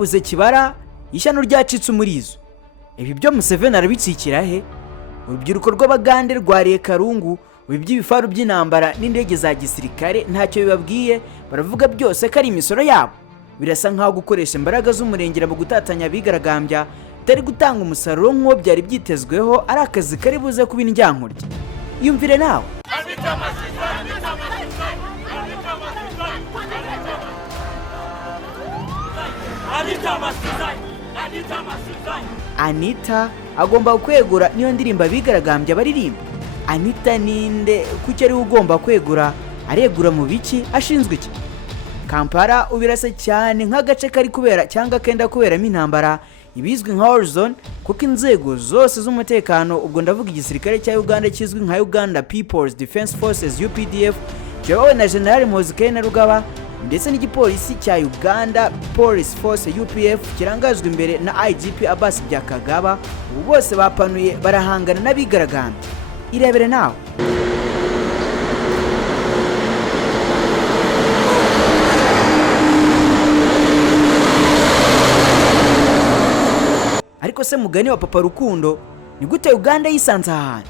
babuze kibara ishyano ryacitse umurizo. Ibi byo Museveni arabitsikira he? Urubyiruko rw'abagande rwariye karungu by'ibifaru by'intambara n'indege za gisirikare ntacyo bibabwiye, baravuga byose ko ari imisoro yabo. Birasa nkaho gukoresha imbaraga z'umurengera mu gutatanya abigaragambya bitari gutanga umusaruro nk'uwo byari byitezweho, ari akazi kari buze kuba indyankurya. Yumvire nawe. Anita agomba kwegura niyo ndirimbo abigaragambya baririmba. Anita ninde? Kuki ari ugomba kwegura? Aregura mu biki? Ashinzwe iki? Kampala ubirasa cyane nk'agace kari kubera cyangwa kenda kuberamo intambara ibizwi nka war zone, kuko inzego zose z'umutekano, ubwo ndavuga igisirikare cya Uganda kizwi nka Uganda People's Defense Forces UPDF cyabawe na General Museveni Rugaba, ndetse n'igipolisi cya Uganda Police Force UPF kirangajwe imbere na IGP Abbas Byakagaba, ubu bose bapanuye barahangana n'abigaragambya. Irebere nawe. Ariko se mugani wa Papa Rukundo, ni gute Uganda yisanze ahantu?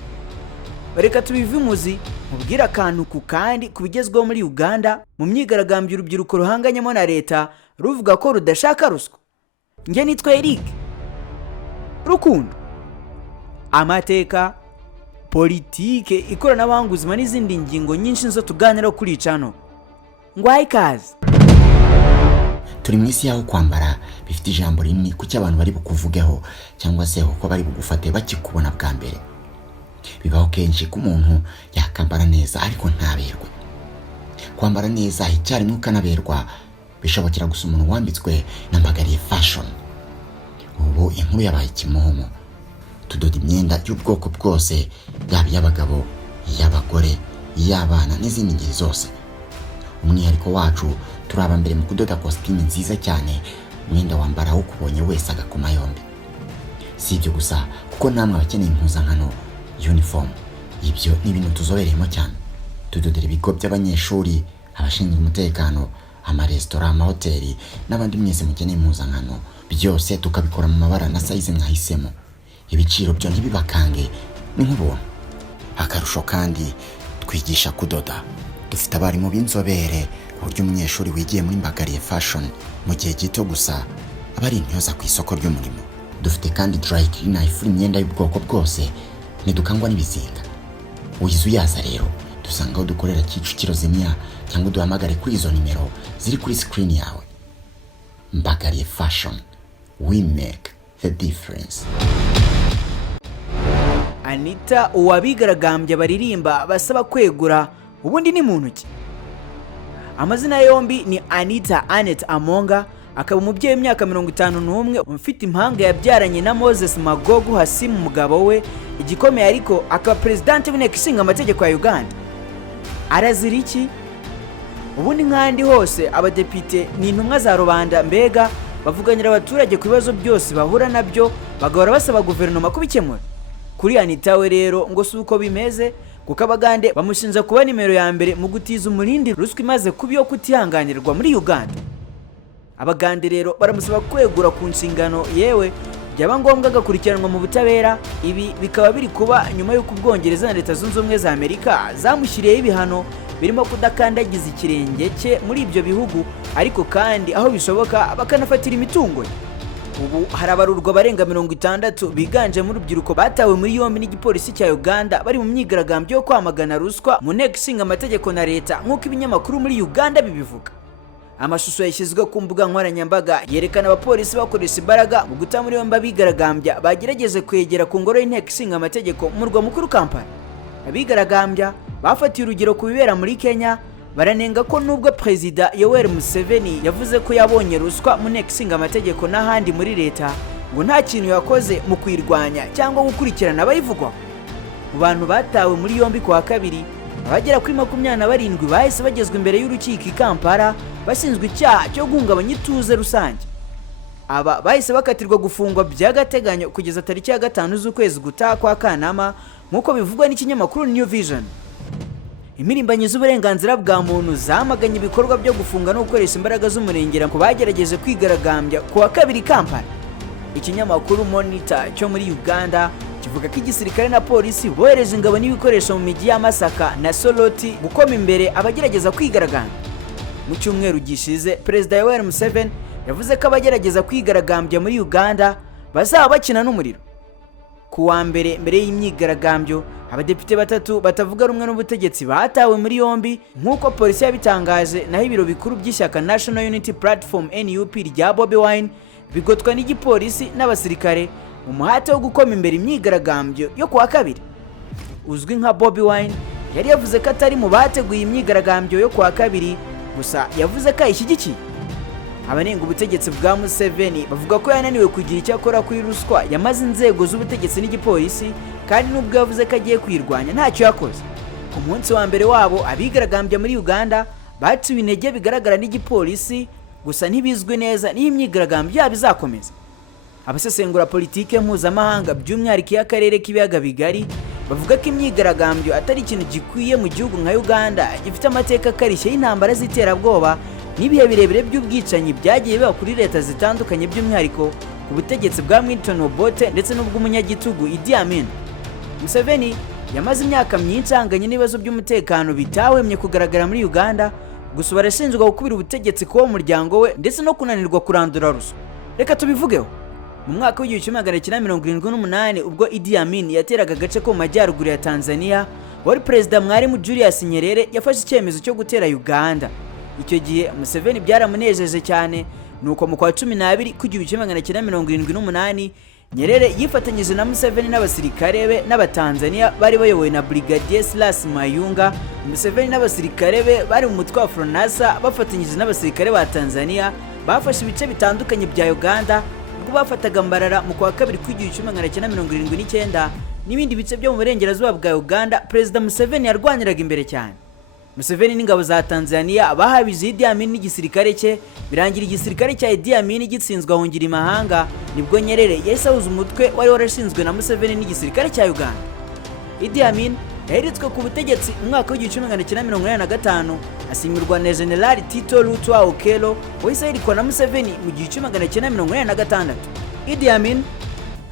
Bareka tubivimuzi mubwira akantu ku kandi kubigezweho muri Uganda mu myigaragambyo urubyiruko ruhanganyemo na leta ruvuga ko rudashaka ruswa. Nge nitwa Eric. Rukundo, amateka, politike, ikoranabuhanga, ubuzima n'izindi ngingo nyinshi nzo tuganira kuri cano. Ngwaye ikaze. Turi mu isi yaho kwambara bifite ijambo rinini kuki abantu bari bukuvugeho cyangwa se uko bari bugufate bakikubona bwa mbere. Bibaho kenshi ko umuntu yakambara neza ariko ntaberwe. Kwambara neza icyarimwe ukanaberwa bishobokera gusa umuntu wambitswe n'ambagariye fashion. Ubu inkuru yabaye kimomo. Tudoda imyenda y'ubwoko bwose, yaba y'abagabo, y'abagore, y'abana n'izindi ngeri zose. Umwihariko wacu turaba mbere mu kudoda costume nziza cyane, umwenda wambara wo kubonye wese agakoma yombi. Si ibyo gusa, kuko namwe abakeneye impuzankano uniform, ibyo ni ibintu tuzobereyemo cyane. Tudodera ibigo by'abanyeshuri, abashinzwe umutekano, amaresitora, amahoteli n'abandi mwese mukeneye impuzankano, byose tukabikora mu mabara na size mwahisemo. Ibiciro byo ntibibakange ni nk'ubuntu. Akarusho kandi twigisha kudoda. Dufite abarimu b'inzobere ku buryo umunyeshuri wigiye muri mbagariye fashion mu gihe gito gusa aba ari intyoza ku isoko ry'umurimo. Dufite kandi dry cleaner ifura imyenda y'ubwoko bwose, ntidukangwa n'ibizinga. Uyize uyaza rero dusanga aho dukorera Kicukiro Zimya, cyangwa duhamagare kuri izo nimero ziri kuri screen yawe. Mbagariye fashion, we make the difference. Anita uwabigaragambya baririmba basaba kwegura, ubundi ni muntu ki? Amazina yombi ni Anita Anet Amonga, akaba umubyeyi w'imyaka 51 ufite impanga yabyaranye na Moses Magogo Hasimu umugabo we, igikomeye ariko akaba president w'inteko ishinga amategeko ya Uganda. Arazira iki? Ubundi nkandi hose abadepite ni intumwa za rubanda, mbega bavuganyira abaturage ku bibazo byose bahura nabyo, bagahora basaba guverinoma kubikemura. Kuri Anita we rero ngo si uko bimeze, kuko abagande bamushinja kuba nimero ya mbere mu gutiza umurindi ruswa imaze kubiyo kutihanganirwa muri Uganda. Abagande rero baramusaba kwegura ku nshingano, yewe byaba ngombwa agakurikiranwa mu butabera. Ibi bikaba biri kuba nyuma y'uko Ubwongereza na Leta Zunze Ubumwe za Amerika zamushyiriyeho ibihano birimo kudakandagiza ikirenge cye muri ibyo bihugu, ariko kandi aho bishoboka bakanafatira imitungo ye. Ubu harabarurwa barenga 60 biganje mu rubyiruko batawe muri yombi n'igipolisi cya Uganda bari mu myigaragambyo yo kwamagana ruswa mu nteko ishinga amategeko na leta, nk'uko ibinyamakuru muri Uganda bibivuga. Amashusho yashyizwe ku mbuga nkoranyambaga yerekana abapolisi bakoresha imbaraga mu guta muri yombi abigaragambya bagerageje kwegera ku ngoro y'inteko ishinga amategeko mu murwa mukuru Kampala. Abigaragambya bafatiye urugero ku bibera muri Kenya, baranenga ko nubwo Perezida Yoweri Museveni yavuze ko yabonye ruswa mu nteko ishinga amategeko n'ahandi muri leta, ngo nta kintu yakoze mu kwirwanya cyangwa gukurikirana abayivugwaho. Mu bantu batawe muri yombi ku wa kabiri, abagera kuri 27 bahise bagezwa imbere y'urukiko i Kampala bashinzwe icyaha cyo guhungabanya ituze rusange. Aba bahise bakatirwa gufungwa by'agateganyo kugeza tariki ya 5 z'ukwezi gutaha kwa Kanama, nk'uko bivugwa n'ikinyamakuru New Vision. Imirimbanyi z'uburenganzira bwa muntu zamaganye ibikorwa byo gufunga no gukoresha imbaraga z'umurengera ku bagerageje kwigaragambya ku wa 2 Kampala. Ikinyamakuru Monitor cyo muri Uganda kivuga ko igisirikare na polisi bohereje ingabo n'ibikoresho mu miji ya Masaka na Soroti gukoma imbere abagerageza kwigaragambya. Mu cyumweru gishize Perezida Museveni yavuze ko abagerageza kwigaragambya muri Uganda bazaba bakina n'umuriro. Ku wa mbere y'imyigaragambyo abadepite batatu batavuga rumwe n'ubutegetsi batawe muri yombi nk'uko polisi yabitangaje, naho ibiro bikuru by'ishyaka National Unity Platform NUP rya Bobi Wine bigotwa n'igipolisi n'abasirikare mu muhate wo gukoma imbere imyigaragambyo yo kuwa 2. Uzwi nka Bobi Wine yari yavuze ko atari mu bateguye imyigaragambyo yo kuwa 2, gusa yavuze ko ayishyigikiye. Abanenga ubutegetsi bwa Museveni bavuga ko yananiwe kugira icyo akora kuri ruswa yamaze inzego z'ubutegetsi n'igipolisi, kandi nubwo yavuze ko agiye kwirwanya ntacyo yakoze. Ku munsi wa mbere wabo abigaragambya muri Uganda baciwe intege bigaragara n'igipolisi, gusa ntibizwe neza niyo imyigaragambyo yabo izakomeza. Abasesengura politike mpuzamahanga by'umwihariko y'akarere k'ibiyaga bigari bavuga ko imyigaragambyo atari ikintu gikwiye mu gihugu nka Uganda gifite amateka akarishye y'intambara z'iterabwoba n'ibihe birebire by'ubwicanyi byagiye biba kuri leta zitandukanye, by'umwihariko ku butegetsi bwa Milton Obote ndetse n'ubw'umunyagitugu Idi Amin. Museveni yamaze imyaka myinshi ahanganye n'ibibazo by'umutekano bitahwemye kugaragara muri Uganda, gusa barashinjwa gukubira ubutegetsi kuba umuryango we ndetse no kunanirwa kurandura ruswa. Reka tubivugeho. Mu mwaka w'1978 ubwo Idi Amin yateraga agace ko mu majyaruguru ya Tanzania, wari Perezida Mwalimu Julius Nyerere yafashe icyemezo cyo gutera Uganda. Icyo gihe Museveni byaramunejeje cyane, nuko mu kwa 12 ku 1978 Nyerere yifatanyije na Museveni n'abasirikare be n'abatanzania bari bayobowe na Brigadier Silas Mayunga. Museveni n'abasirikare be bari mu mutwe wa Fronasa bafatanyije n'abasirikare ba Tanzania bafashe ibice bitandukanye bya Uganda ubwo bafataga Mbarara mu kwa 2 ku 1979 n'ibindi bice byo mu burengerazuba bwa Uganda. Perezida Museveni yarwaniraga imbere cyane. Museveni n'ingabo za Tanzania bahabije Idi Amin n'igisirikare cye, birangira igisirikare cya Idi Amin gitsinzwe ahungira imahanga, nibwo Nyerere yahise ahuza umutwe wari warashinzwe na Museveni n'igisirikare cya Uganda. Idi Amin yaheretswe ku butegetsi mu mwaka w'1985 asimirwa na General Tito Lutwa Okello wahise yirikwa na Museveni mu 1986. Idi Amin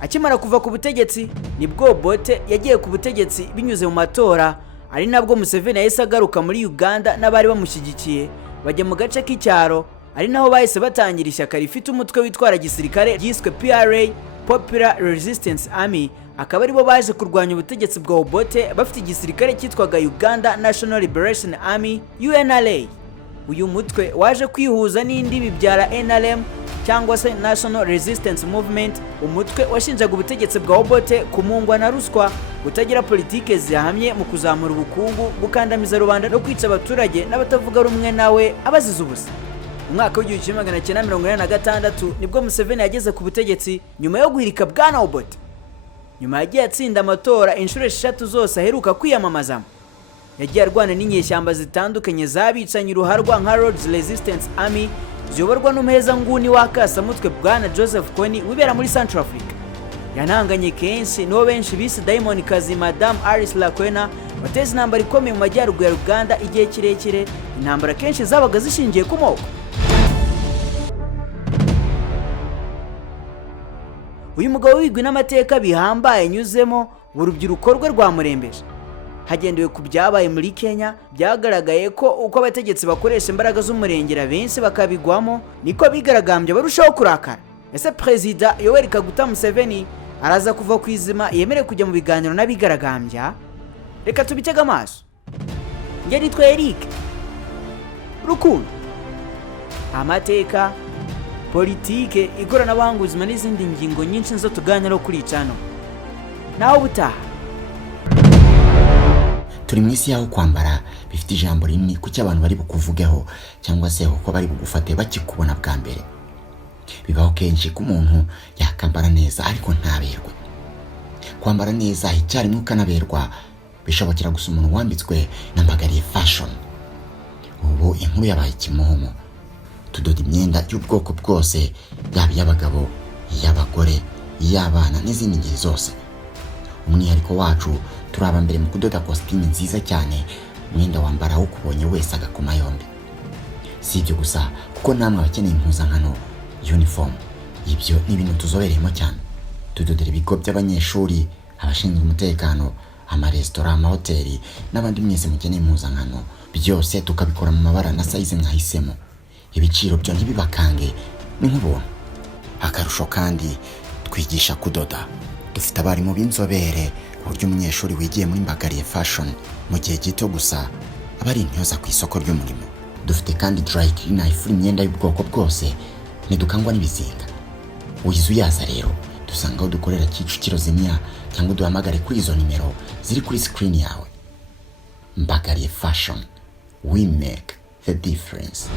akimara kuva ku butegetsi nibwo Obote yagiye ku butegetsi binyuze mu matora, ari nabwo Museveni yahise agaruka muri Uganda n'abari bamushyigikiye bajya mu gace k'icyaro, ari naho bahise batangira ishyaka rifite umutwe witwara gisirikare ryiswe PRA, Popular Resistance Army, akaba aribo baje kurwanya ubutegetsi bwa Obote bafite igisirikare cyitwaga Uganda National Liberation Army UNLA. Uyu mutwe waje kwihuza n'indi bibyara NRM cyangwa se National Resistance Movement, umutwe washinjaga ubutegetsi bwa Obote kumungwa na ruswa, gutagira politike zihamye mu kuzamura ubukungu, gukandamiza rubanda no kwica abaturage n'abatavuga rumwe nawe abazize ubusa. Mu mwaka w'1986 nibwo Museveni yageze ku butegetsi nyuma yo guhirika bwana Obote. Nyuma yagiye atsinda amatora inshuro 3 zose aheruka kwiyamamazamo. Yagiye arwana n'inyeshyamba zitandukanye zabicanye uruharwa nka Lord's Resistance Army ziyoborwa n'umuheza nguni w'akasamutwe bwana Joseph Kony wibera muri Central Africa. Yananganye kenshi no benshi bise Diamond Kazi Madame Alice Lakwena bateze intambara ikomeye mu majyaruguru ya Uganda igihe kirekire. Intambara kenshi zabaga zishingiye ku moko. Uyu mugabo wigwi n'amateka bihambaye nyuzemo urubyiruko rwe rwamurembeje. Hagendewe ku byabaye muri Kenya, byagaragaye ko uko abategetsi bakoresha imbaraga z'umurengera benshi bakabigwamo niko bigaragambye barushaho kurakara. Ese Perezida Yoweri Kaguta Museveni araza kuva ku izima yemere kujya mu biganiro n'abigaragambya? Reka tubitega amaso. Nge nitwa Eric Rukundo. Amateka, politike, ikoranabuhanga, ubuzima n'izindi ngingo nyinshi nzo tuganiraho kuri channel. Naho butaha. Turi mu isi yaho kwambara bifite ijambo rinini kuki abantu bari bukuvugeho cyangwa se uko bari bugufate bakikubona bwa mbere. Bibaho kenshi ku muntu yakambara neza ariko ntaberwe. Kwambara neza icyari mwuka naberwa bishobokera gusa umuntu wambitswe n'amagariye fashion. Ubu inkuru yabaye kimomo. Tudoda imyenda y'ubwoko bwose, yaba y'abagabo, y'abagore, y'abana n'izindi ngeri zose. Umwihariko wacu turaba mbere mu kudoda costume nziza cyane umwenda wambara ukubonye wese agakoma yombi. Si ibyo gusa kuko namwe abakeneye impuzankano uniform, ibyo ni ibintu tuzobereyemo cyane. Tudodera ibigo by'abanyeshuri, abashinzwe umutekano, amaresitora, amahoteli n'abandi mwese mukeneye impuzankano, byose tukabikora mu mabara na size mwahisemo. Ibiciro byo ntibibakange, ni nk'ubuntu. Akarusho kandi twigisha kudoda. Dufite abarimu b'inzobere ku buryo umunyeshuri wigiye muri mbagariye fashion mu gihe gito gusa aba ari intyoza ku isoko ry'umurimo. Dufite kandi dry cleaner ifura imyenda y'ubwoko bwose, ntidukangwa n'ibizinga. Uyize uyaza rero dusanga aho dukorera Kicukiro Zimya, cyangwa duhamagare kuri izo nimero ziri kuri screen yawe. Mbagariye fashion, we make the difference.